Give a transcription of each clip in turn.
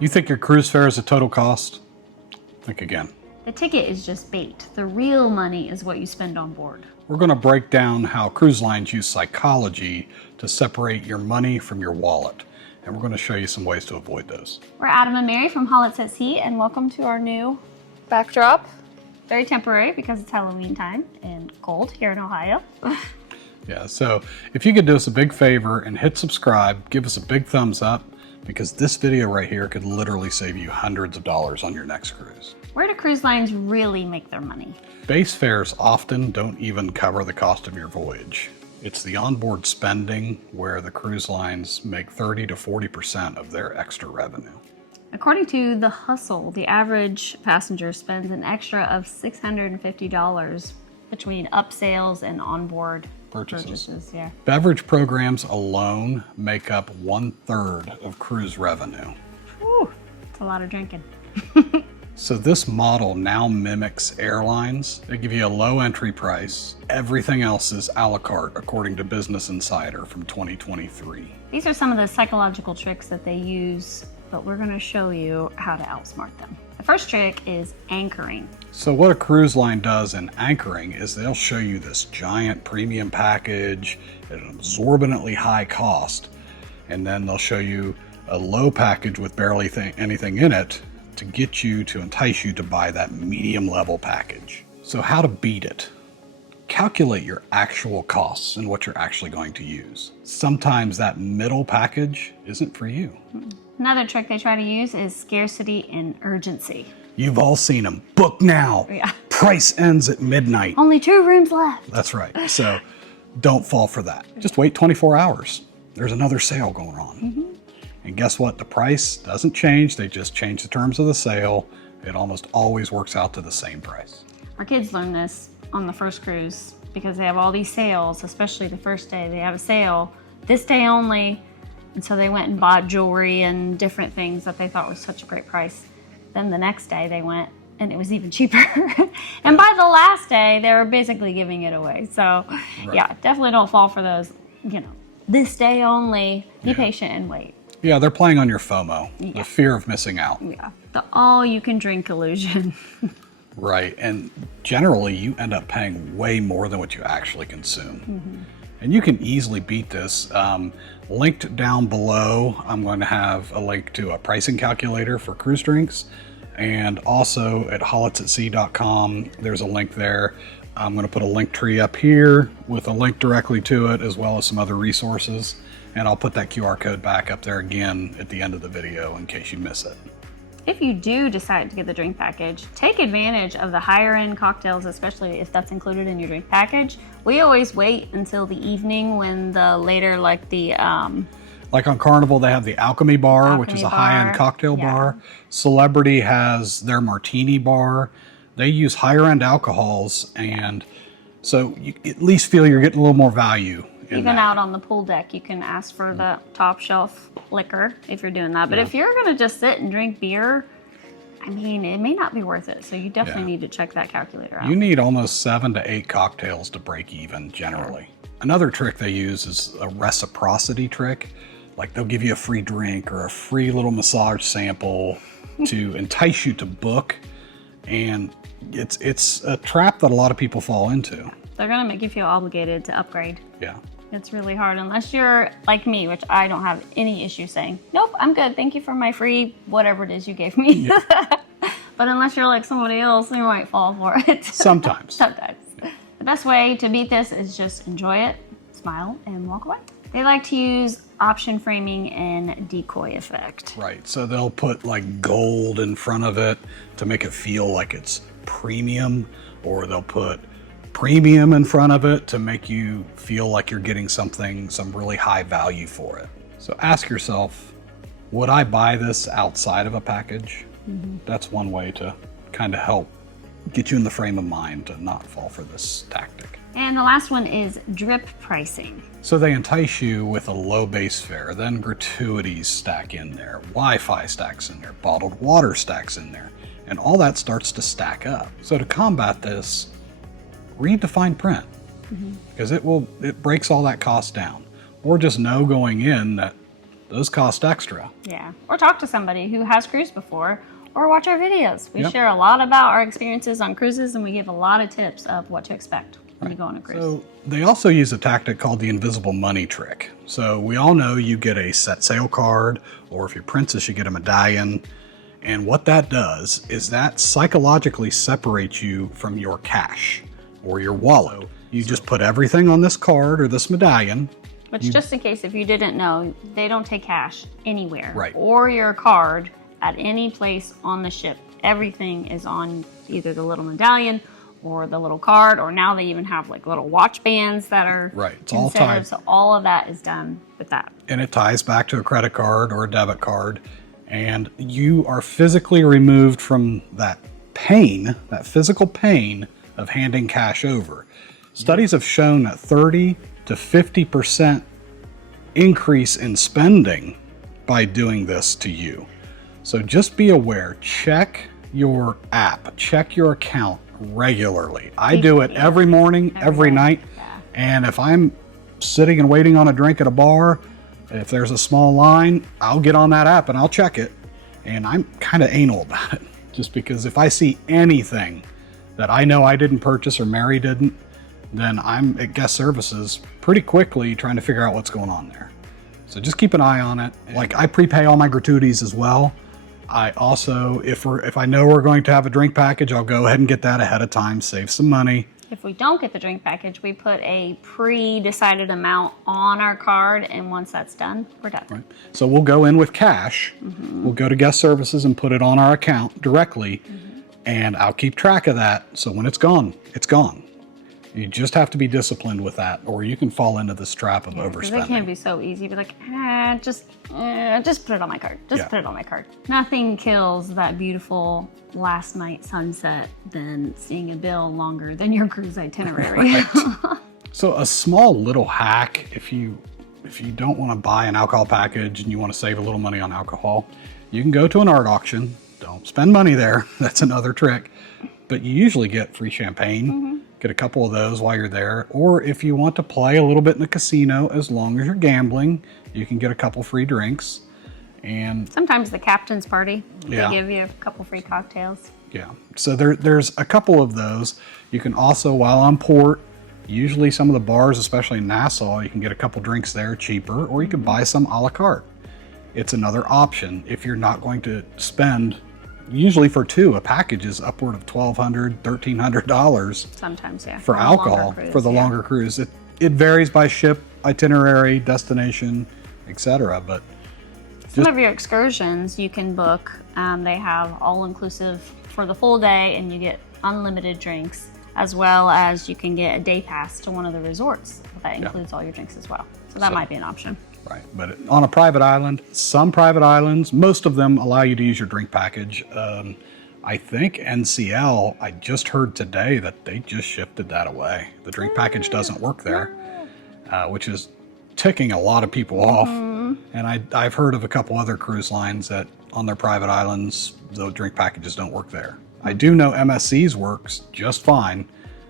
You think your cruise fare is a total cost? Think again. The ticket is just bait. The real money is what you spend on board. We're going to break down how cruise lines use psychology to separate your money from your wallet. And we're going to show you some ways to avoid those. We're Adam and Mary from Hollett at Sea, and welcome to our new backdrop. Very temporary because it's Halloween time and cold here in Ohio. Yeah, so if you could do us a big favor and hit subscribe, give us a big thumbs up, because this video right here could literally save you hundreds of dollars on your next cruise. Where do cruise lines really make their money? Base fares often don't even cover the cost of your voyage. It's the onboard spending where the cruise lines make 30 to 40% of their extra revenue. According to The Hustle, the average passenger spends an extra of $650 between upsells and onboard purchases. Yeah. Beverage programs alone make up 1/3 of cruise revenue. Whew, it's a lot of drinking. So this model now mimics airlines. They give you a low entry price. Everything else is a la carte, according to Business Insider from 2023. These are some of the psychological tricks that they use, but we're going to show you how to outsmart them. The first trick is anchoring. So what a cruise line does in anchoring is they'll show you this giant premium package at an exorbitantly high cost, and then they'll show you a low package with barely anything in it to get you to entice you to buy that medium level package. So how to beat it? Calculate your actual costs and what you're actually going to use. Sometimes that middle package isn't for you. Another trick they try to use is scarcity and urgency. You've all seen them. Book now. Yeah. Price ends at midnight. Only 2 rooms left. That's right. So don't fall for that. Just wait 24 hours. There's another sale going on. And guess what? The price doesn't change. They just change the terms of the sale. It almost always works out to the same price. Our kids learned this on the first cruise because they have all these sales, especially the first day. They have a sale this day only. And so they went and bought jewelry and different things that they thought was such a great price. Then the next day they went and it was even cheaper. And by the last day, they were basically giving it away. So yeah, definitely don't fall for those, this day only. Be patient and wait. Yeah, they're playing on your FOMO, the fear of missing out. Yeah, the all-you-can-drink illusion. Right, and generally you end up paying way more than what you actually consume. And you can easily beat this. Linked down below, I'm going to have a link to a pricing calculator for cruise drinks. And also at hollettsatsea.com, there's a link there. I'm going to put a link tree up here with a link directly to it, as well as some other resources. And I'll put that QR code back up there again at the end of the video in case you miss it. If you do decide to get the drink package, take advantage of the higher end cocktails, especially if that's included in your drink package. We always wait until the evening when the later, like on Carnival, they have the Alchemy Bar, which is a high-end cocktail bar. Celebrity has their martini bar. They use higher-end alcohols, and so you at least feel you're getting a little more value. Even out on the pool deck, you can ask for the top shelf liquor if you're doing that. But if you're gonna just sit and drink beer, I mean, it may not be worth it. So you definitely need to check that calculator out. You need almost 7 to 8 cocktails to break even generally. Another trick they use is a reciprocity trick. Like they'll give you a free drink or a free little massage sample to entice you to book. And it's a trap that a lot of people fall into. They're gonna make you feel obligated to upgrade. Yeah. It's really hard unless you're like me, which I don't have any issue saying, nope, I'm good. Thank you for my free whatever it is you gave me. Yeah. But unless you're like somebody else, you might fall for it. Sometimes. Sometimes. The best way to beat this is just enjoy it, smile, and walk away. They like to use option framing and decoy effect. Right. So they'll put like gold in front of it to make it feel like it's premium, or they'll put premium in front of it to make you feel like you're getting some really high value for it. So ask yourself, would I buy this outside of a package? That's one way to kind of help get you in the frame of mind to not fall for this tactic. And the last one is drip pricing. So they entice you with a low base fare, then gratuities stack in there, Wi-Fi stacks in there, bottled water stacks in there, and all that starts to stack up. So to combat this, read the fine print, because it breaks all that cost down. Or just know going in that those cost extra. Yeah. Or talk to somebody who has cruised before, or watch our videos. We Yep. share a lot about our experiences on cruises, and we give a lot of tips of what to expect when you go on a cruise. So they also use a tactic called the invisible money trick. So we all know you get a set sail card, or if you're Princess, you get a medallion. And what that does is that psychologically separates you from your cash or your wallet. You just put everything on this card or this medallion. Which, just in case if you didn't know, they don't take cash anywhere. Right. Or your card at any place on the ship. Everything is on either the little medallion or the little card, or now they even have like little watch bands that are Right. It's all tied. incentives. So all of that is done with that. And it ties back to a credit card or a debit card. And you are physically removed from that pain, that physical pain of handing cash over. Studies have shown that 30 to 50% increase in spending by doing this to you. So just be aware, check your app, check your account regularly. I do it every morning, every night. Yeah. And if I'm sitting and waiting on a drink at a bar, if there's a small line, I'll get on that app and I'll check it. And I'm kind of anal about it, just because if I see anything that I know I didn't purchase or Mary didn't, then I'm at guest services pretty quickly trying to figure out what's going on there. So just keep an eye on it. Like, I prepay all my gratuities as well. I also, if I know we're going to have a drink package, I'll go ahead and get that ahead of time, save some money. If we don't get the drink package, we put a pre-decided amount on our card, and once that's done, we're done. Right. So we'll go in with cash. We'll go to guest services and put it on our account directly, and I'll keep track of that. So when it's gone, it's gone. You just have to be disciplined with that, or you can fall into this trap of Because overspending. it can be so easy. Be like, just put it on my card. Just Yeah. put it on my card. Nothing kills that beautiful last night sunset than seeing a bill longer than your cruise itinerary. So a small little hack, if you don't want to buy an alcohol package and you want to save a little money on alcohol, you can go to an art auction. Don't spend money there. That's another trick. But you usually get free champagne. Get a couple of those while you're there. Or if you want to play a little bit in the casino, as long as you're gambling, you can get a couple free drinks. And Sometimes the captain's party, Yeah. they give you a couple free cocktails. yeah, so there's a couple of those. You can also, while on port, usually some of the bars, especially in Nassau, you can get a couple drinks there cheaper, or you can buy some a la carte. It's another option if you're not going to spend. Usually for two, a package is upward of $1,200, $1,300 Sometimes, yeah. for on a longer alcohol cruise, for the yeah. longer cruise. It varies by ship, itinerary, destination, etc. But Some of your excursions you can book. They have all-inclusive for the full day, and you get unlimited drinks, as well as you can get a day pass to one of the resorts. That includes all your drinks as well. So that might be an option. right, but on a private island, some private islands, most of them allow you to use your drink package. I think NCL, I just heard today that they just shifted that away. The drink package doesn't work there, which is ticking a lot of people off. And I've heard of a couple other cruise lines that on their private islands, the drink packages don't work there. I do know MSC's works just fine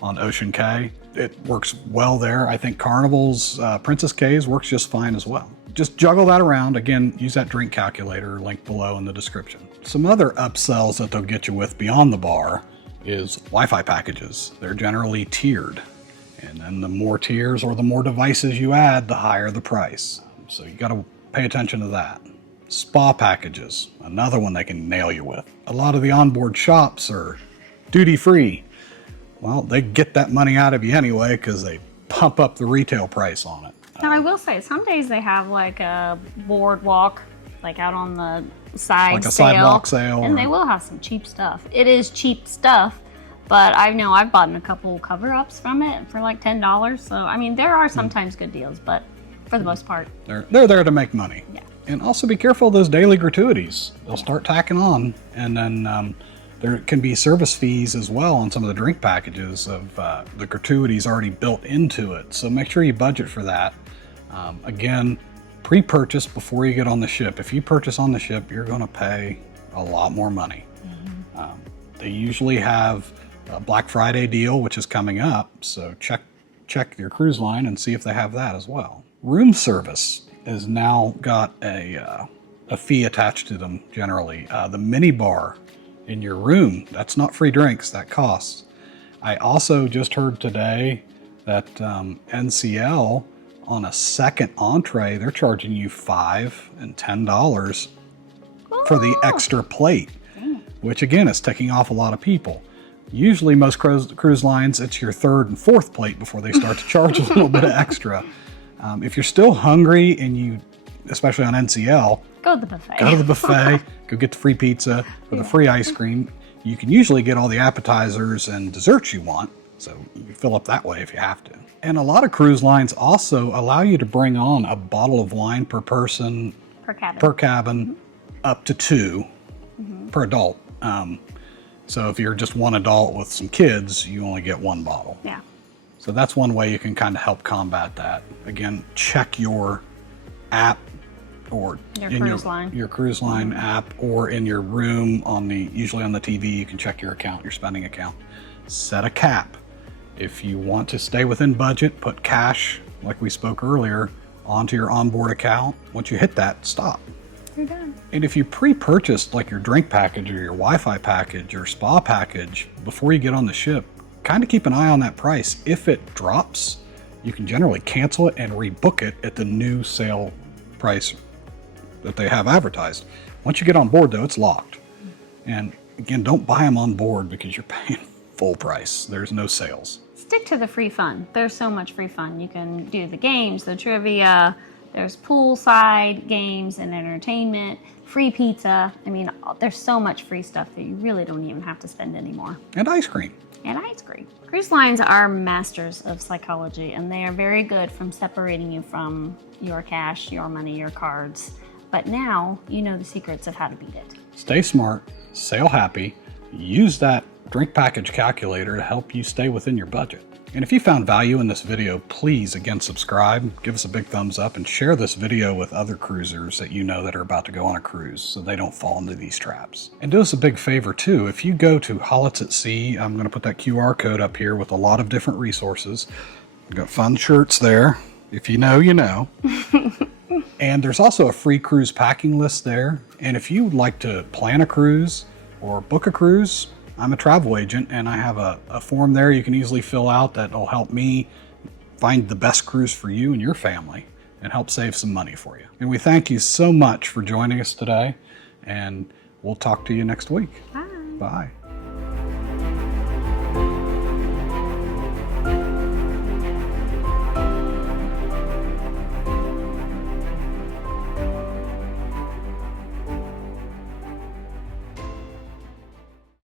on Ocean Cay. It works well there. I think Carnival's Princess Cay's works just fine as well. Just juggle that around. Again, use that drink calculator linked below in the description. Some other upsells that they'll get you with beyond the bar is Wi-Fi packages. They're generally tiered. And then the more tiers or the more devices you add, the higher the price. So you got to pay attention to that. Spa packages, another one they can nail you with. A lot of the onboard shops are duty free. Well, they get that money out of you anyway because they pump up the retail price on it. Now, I will say, some days they have like a boardwalk, like out on the side Like a sale, sidewalk sale, and or- they will have some cheap stuff. It is cheap stuff, but I know I've bought a couple cover-ups from it for like $10. So, I mean, there are sometimes good deals, but for the most part, They're there to make money. yeah. And also be careful of those daily gratuities. They'll start tacking on, and then there can be service fees as well on some of the drink packages of the gratuities already built into it. So make sure you budget for that. Again, pre-purchase before you get on the ship. If you purchase on the ship, you're going to pay a lot more money. They usually have a Black Friday deal, which is coming up. So check your cruise line and see if they have that as well. Room service. has now got a fee attached to them generally. The mini bar in your room, that's not free drinks, that costs. I also just heard today that NCL on a second entree, they're charging you $5 and $10 for the extra plate, which again is ticking off a lot of people. Usually most cruise lines, it's your third and fourth plate before they start to charge a little bit of extra. If you're still hungry and you, especially on NCL, go to the buffet. Go to the buffet, go get the free pizza or the free ice cream. You can usually get all the appetizers and desserts you want, so you fill up that way if you have to. And a lot of cruise lines also allow you to bring on a bottle of wine per person, per cabin, up to 2 per adult. So if you're just one adult with some kids, you only get 1 bottle. Yeah. So that's one way you can kind of help combat that. Again, check your app or your cruise line app, or in your room usually on the TV, you can check your account, your spending account. Set a cap. If you want to stay within budget, put cash, like we spoke earlier, onto your onboard account. Once you hit that, stop. You're done. And if you pre-purchased like your drink package or your Wi-Fi package or spa package before you get on the ship, kind of keep an eye on that price. If it drops, you can generally cancel it and rebook it at the new sale price that they have advertised. Once you get on board though, it's locked. And again, don't buy them on board because you're paying full price. There's no sales. Stick to the free fun. There's so much free fun. You can do the games, the trivia, there's poolside games and entertainment, free pizza. I mean, there's so much free stuff that you really don't even have to spend anymore. And ice cream. And ice cream. Cruise lines are masters of psychology, and they are very good from separating you from your cash, your money, your cards. But now you know the secrets of how to beat it. Stay smart, sail happy, use that drink package calculator to help you stay within your budget. And if you found value in this video, please again subscribe, give us a big thumbs up, and share this video with other cruisers that you know that are about to go on a cruise so they don't fall into these traps. And do us a big favor too, if you go to Hollett's at Sea, I'm going to put that QR code up here with a lot of different resources. We've got fun shirts there. If you know, you know. And there's also a free cruise packing list there. And if you would like to plan a cruise or book a cruise, I'm a travel agent and I have a form there you can easily fill out that will help me find the best cruise for you and your family and help save some money for you. And we thank you so much for joining us today, and we'll talk to you next week. Bye. Bye.